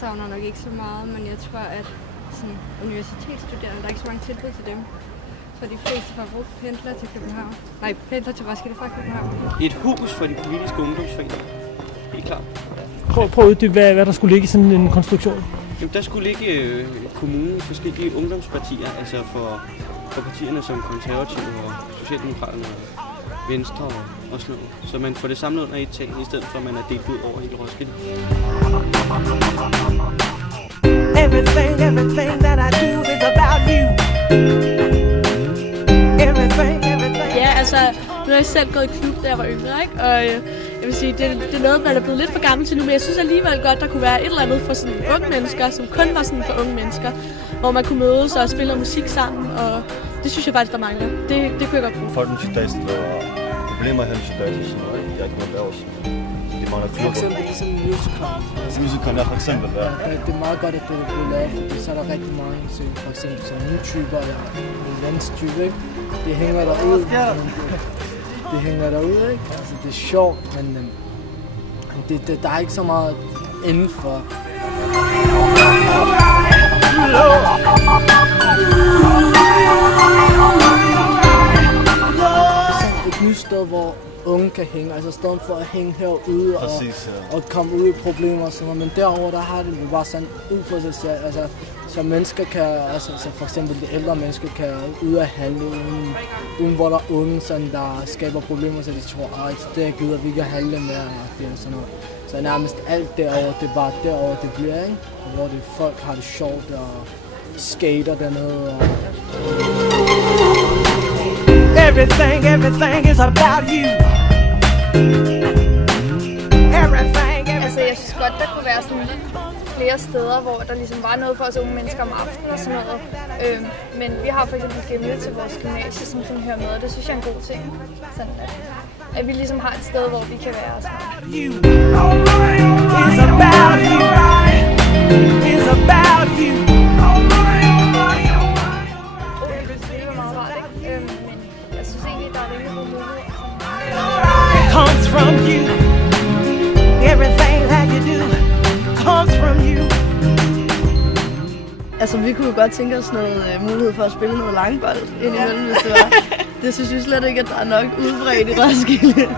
savner nok ikke så meget, men jeg tror, at sådan, universitetsstuderende, der er ikke så mange tilbud til dem. Så de fleste fra pendler til København. Nej, pendler til Roskilde fra København. Et hus for de politiske ungdomsforeninger. Helt klart. Prøv at uddybe, hvad der skulle ligge i sådan en konstruktion. Jamen, der skulle ligge kommunens forskellige ungdomspartier, altså for partierne som Konservative og Socialdemokraterne og Venstre og sådan noget. Så man får det samlet under et tag, i stedet for at man er delt ud over hele Roskilde. Everything that I do is about you. Everything. Ja, altså, nu har jeg selv gået i klub, da jeg var yngre, ikke? Og jeg vil sige, det er noget, man er blevet lidt for gammel til nu, men jeg synes alligevel godt, der kunne være et eller andet for sådan unge mennesker, som kun var sådan for unge mennesker, hvor man kunne mødes og spille musik sammen, og det synes jeg faktisk, der mangler. Det kunne jeg godt bruge. Folkensfester og problemer her i sådan noget, jeg er ikke noget der også. Det mangler klubber. For eksempel ligesom musical. Musical, ja, for eksempel, ja. Det er meget godt, at det er blevet lavet, fordi så er der rigtig mange, for eksempel så nye typer, eller landstyper, ikke? Det hænger derude. Det hænger derude, ikke? Altså, det er sjovt, men der er ikke så meget indenfor. Et nyt sted, hvor unge kan hænge, altså i stedet for at hænge herude og komme ud i problemer og sådan noget. Men derovre, der har det bare sådan ud for sig selv, altså så mennesker kan, altså så for eksempel de ældre mennesker kan ud af handle uden hvor der er unge, sådan der skaber problemer, så de tror, det gider vi ikke at handle med, og sådan noget. Så nærmest alt derovre, det er bare derovre, det bliver, ikke? Hvor det folk har det sjovt og skater dernede og Everything is about you. Altså, jeg synes godt, der kunne være sådan flere steder, hvor der ligesom var noget for os unge mennesker om aftenen og sådan noget. Men vi har for eksempel Gimle til vores gymnasie, som hører med, og det synes jeg er en god ting. Sådan at vi ligesom har et sted, hvor vi kan være sådan. It's about you. It's about you. Det var meget rart, ikke? Men jeg synes egentlig, der er rimelig god mulighed. Comes from you. Everything that you do comes from you. Altså, vi kunne jo godt tænke os noget mulighed for at spille noget langbold indimellem, hvis det var. Det synes vi slet ikke, at der er nok udbredt i Roskilde.